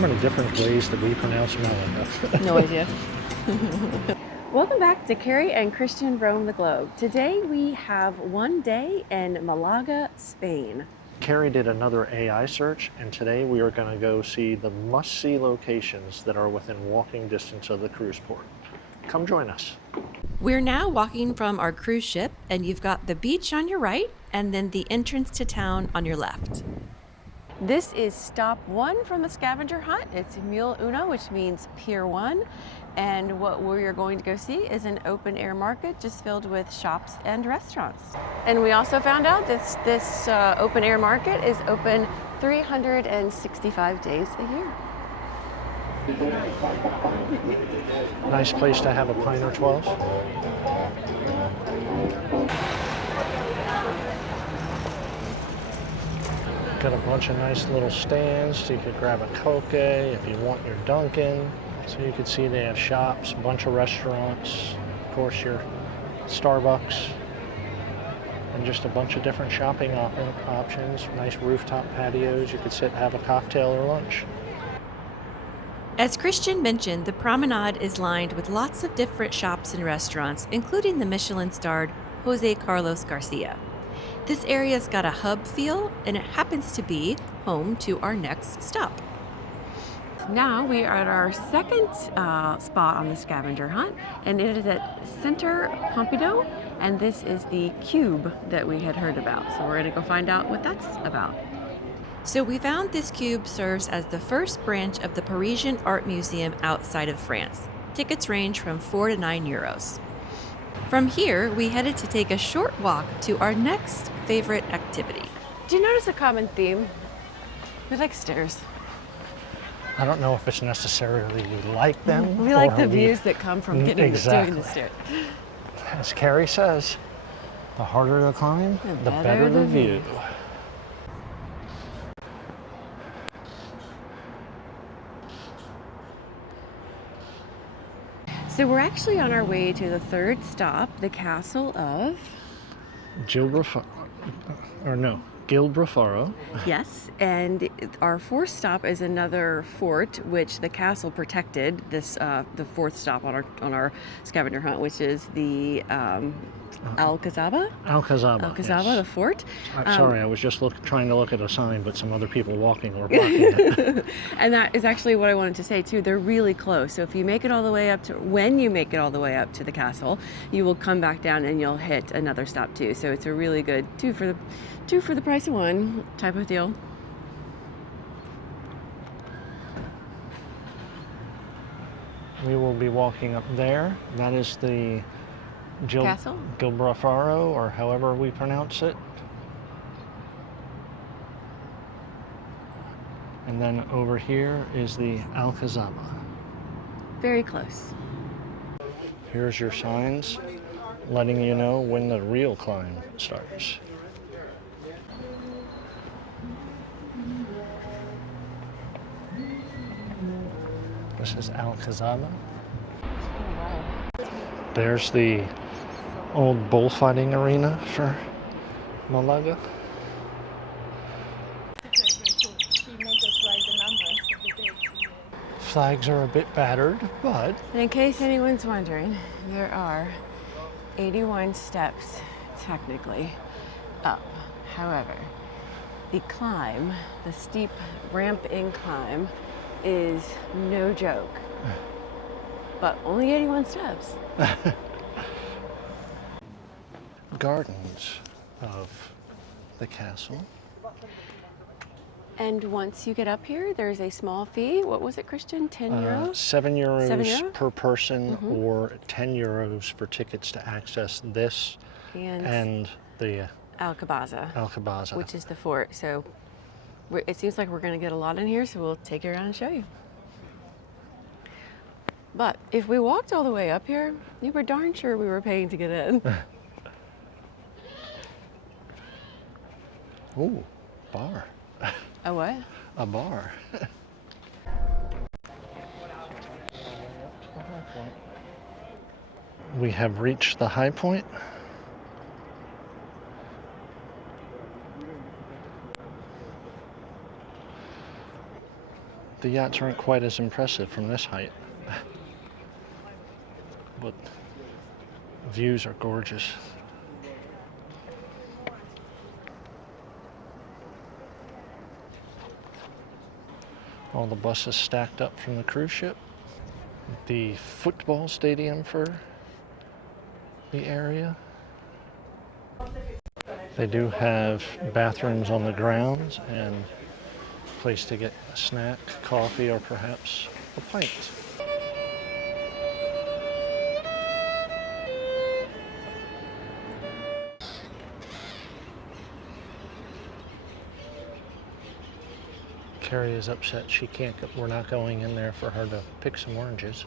many different ways that we pronounce Malaga? No idea. Welcome back to Kari and Christian Roam the Globe. Today we have one day in Malaga, Spain. Kari did another AI search, and today we are going to go see the must-see locations that are within walking distance of the cruise port. Come join us. We're now walking from our cruise ship, and you've got the beach on your right and then the entrance to town on your left. This is stop 1 from the scavenger hunt. It's MuelleUno, which means Pier 1. And what we're going to go see is an open air market just filled with shops and restaurants. And we also found out this open air market is open 365 days a year. Nice place to have a pint or 12. Got a bunch of nice little stands, so you could grab a Coke if you want your Dunkin'. So you can see they have shops, a bunch of restaurants, of course your Starbucks, and just a bunch of different shopping options. Nice rooftop patios, you could sit and have a cocktail or lunch. As Christian mentioned, the promenade is lined with lots of different shops and restaurants, including the Michelin-starred Jose Carlos Garcia. This area's got a hub feel, and it happens to be home to our next stop. Now we are at our second spot on the scavenger hunt, and it is at Centre Pompidou, and this is the cube that we had heard about. So we're gonna go find out what that's about. So we found this cube serves as the first branch of the Parisian Art Museum outside of France. Tickets range from €4 to €9. From here, we headed to take a short walk to our next favorite activity. Do you notice a common theme? We like stairs. I don't know if it's necessarily we like them. We like the views that come from doing the stairs. As Kari says, the harder the climb, the better the view. So we're actually on our way to the third stop, the castle of Gibralfaro. Yes, and our fourth stop is another fort, which the castle protected. This the fourth stop on our scavenger hunt, which is the Alcazaba. Alcazaba, yes. The fort. Sorry, I was just trying to look at a sign, but some other people walking were blocking it. And that is actually what I wanted to say too. They're really close. So if you make it all the way up to, when you make it all the way up to the castle, you will come back down and you'll hit another stop too. So it's a really good two for the price of one type of deal. We will be walking up there. That is the Castle? Gibralfaro, or however we pronounce it. And then over here is the Alcazaba. Very close. Here's your signs letting you know when the real climb starts. This is Alcazaba. There's the old bullfighting arena for Malaga. Flags are a bit battered, but... In case anyone's wondering, there are 81 steps, technically, up. However, the climb, the steep ramp incline, is no joke. But only 81 steps. Gardens of the castle. And once you get up here, there's a small fee. What was it, Christian? 10 euros? €7 per person, or €10 for tickets to access this and the Alcazaba, which is the fort. So it seems like we're going to get a lot in here, so we'll take you around and show you. But if we walked all the way up here, you were darn sure we were paying to get in. Ooh, bar. A what? A bar. We have reached the high point. The yachts aren't quite as impressive from this height, but views are gorgeous. All the buses stacked up from the cruise ship. The football stadium for the area. They do have bathrooms on the grounds and a place to get a snack, coffee, or perhaps a pint. Kari is upset she can't go. We're not going in there for her to pick some oranges.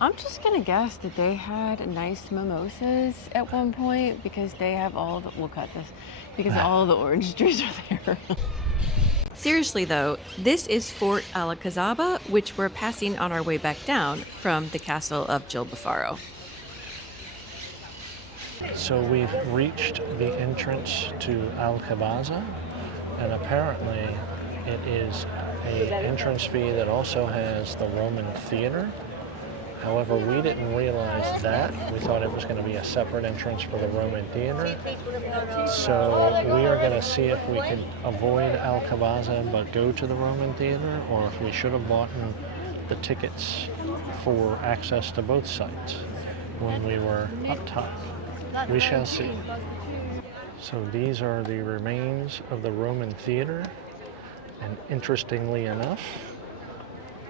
I'm just gonna guess that they had nice mimosas at one point because they have all the, we'll cut this, because all the orange trees are there. Seriously though, this is Fort Alcazaba, which we're passing on our way back down from the castle of Gibralfaro. So we've reached the entrance to Alcazaba, and apparently it is an entrance fee that also has the Roman theater. However, we didn't realize that. We thought it was going to be a separate entrance for the Roman theater. So we are going to see if we can avoid Alcazaba but go to the Roman theater, or if we should have bought the tickets for access to both sites when we were up top. We shall see. So these are the remains of the Roman theater. And interestingly enough,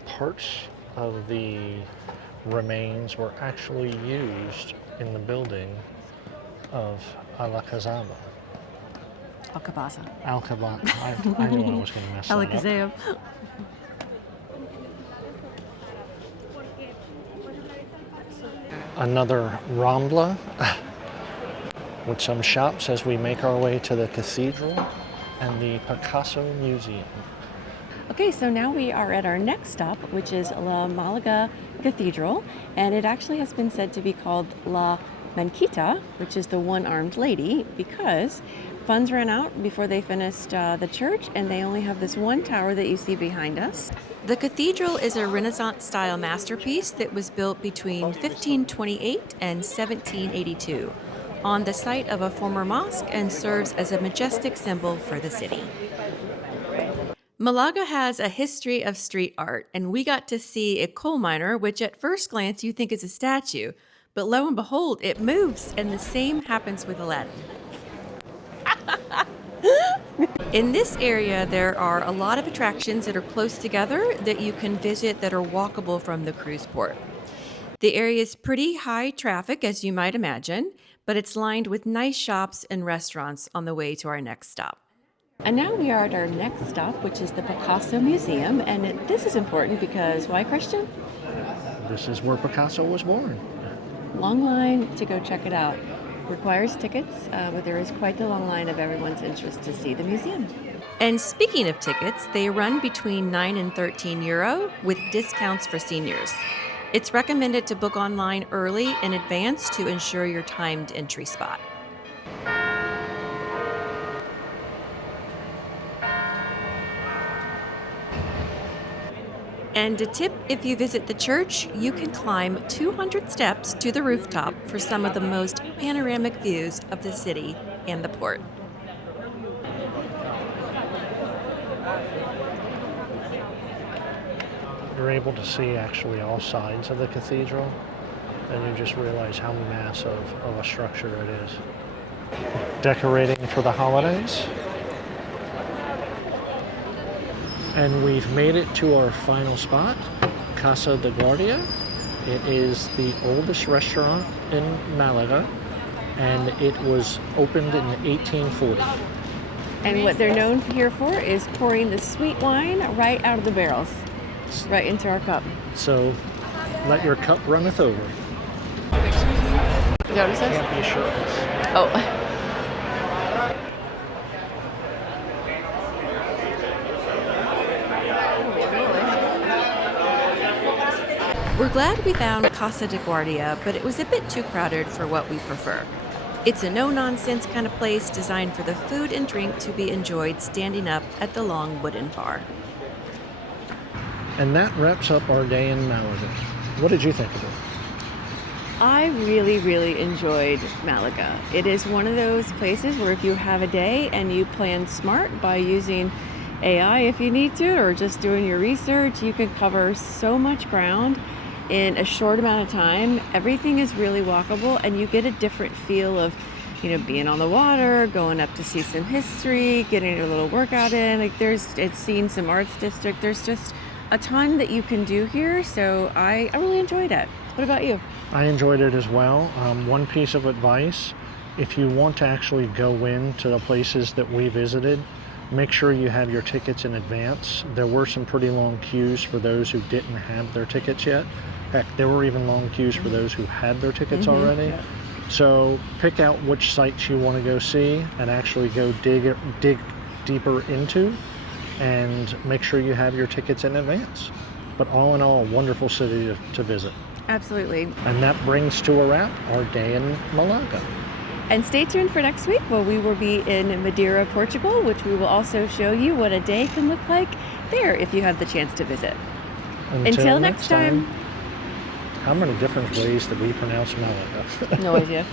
parts of the remains were actually used in the building of Alcazaba. Alcazaba. Alcazaba. I knew I was going to mess that up. Alcazaba. Another Rambla with some shops as we make our way to the cathedral and the Picasso Museum. Okay, so now we are at our next stop, which is La Malaga Cathedral, and it actually has been said to be called La Manquita, which is the one-armed lady, because funds ran out before they finished the church, and they only have this one tower that you see behind us. The cathedral is a Renaissance-style masterpiece that was built between 1528 and 1782 on the site of a former mosque and serves as a majestic symbol for the city. Malaga has a history of street art, and we got to see a coal miner, which at first glance you think is a statue, but lo and behold, it moves, and the same happens with Aladdin. In this area, there are a lot of attractions that are close together that you can visit that are walkable from the cruise port. The area is pretty high traffic, as you might imagine, but it's lined with nice shops and restaurants on the way to our next stop. And now we are at our next stop, which is the Picasso Museum, and this is important because, why, Christian? This is where Picasso was born. Long line to go check it out. Requires tickets, but there is quite the long line of everyone's interest to see the museum. And speaking of tickets, they run between 9 and 13 euro with discounts for seniors. It's recommended to book online early in advance to ensure your timed entry spot. And a tip, if you visit the church, you can climb 200 steps to the rooftop for some of the most panoramic views of the city and the port. You're able to see actually all sides of the cathedral, and you just realize how massive of a structure it is. Decorating for the holidays. And we've made it to our final spot, Casa de Guardia. It is the oldest restaurant in Malaga, and it was opened in 1840. And what they're known here for is pouring the sweet wine right out of the barrels, right into our cup. So let your cup runneth over. Is that what it says? Can't be shirtless. Oh. We're glad we found Casa de Guardia, but it was a bit too crowded for what we prefer. It's a no-nonsense kind of place designed for the food and drink to be enjoyed standing up at the long wooden bar. And that wraps up our day in Malaga. What did you think of it? I really, really enjoyed Malaga. It is one of those places where if you have a day and you plan smart by using AI if you need to, or just doing your research, you can cover so much ground in a short amount of time. Everything is really walkable, and you get a different feel of, being on the water, going up to see some history, getting a little workout in. It's seeing some arts district. There's just a ton that you can do here, so I really enjoyed it. What about you? I enjoyed it as well. One piece of advice, if you want to actually go into the places that we visited, make sure you have your tickets in advance. There were some pretty long queues for those who didn't have their tickets yet. Heck, there were even long queues for those who had their tickets already. Yeah. So pick out which sites you want to go see and actually go dig deeper into, and make sure you have your tickets in advance. But all in all, a wonderful city to visit. Absolutely. And that brings to a wrap our day in Malaga. And stay tuned for next week, where we will be in Madeira, Portugal, which we will also show you what a day can look like there if you have the chance to visit. Until next time. How many different ways did we pronounce Malaga? No idea.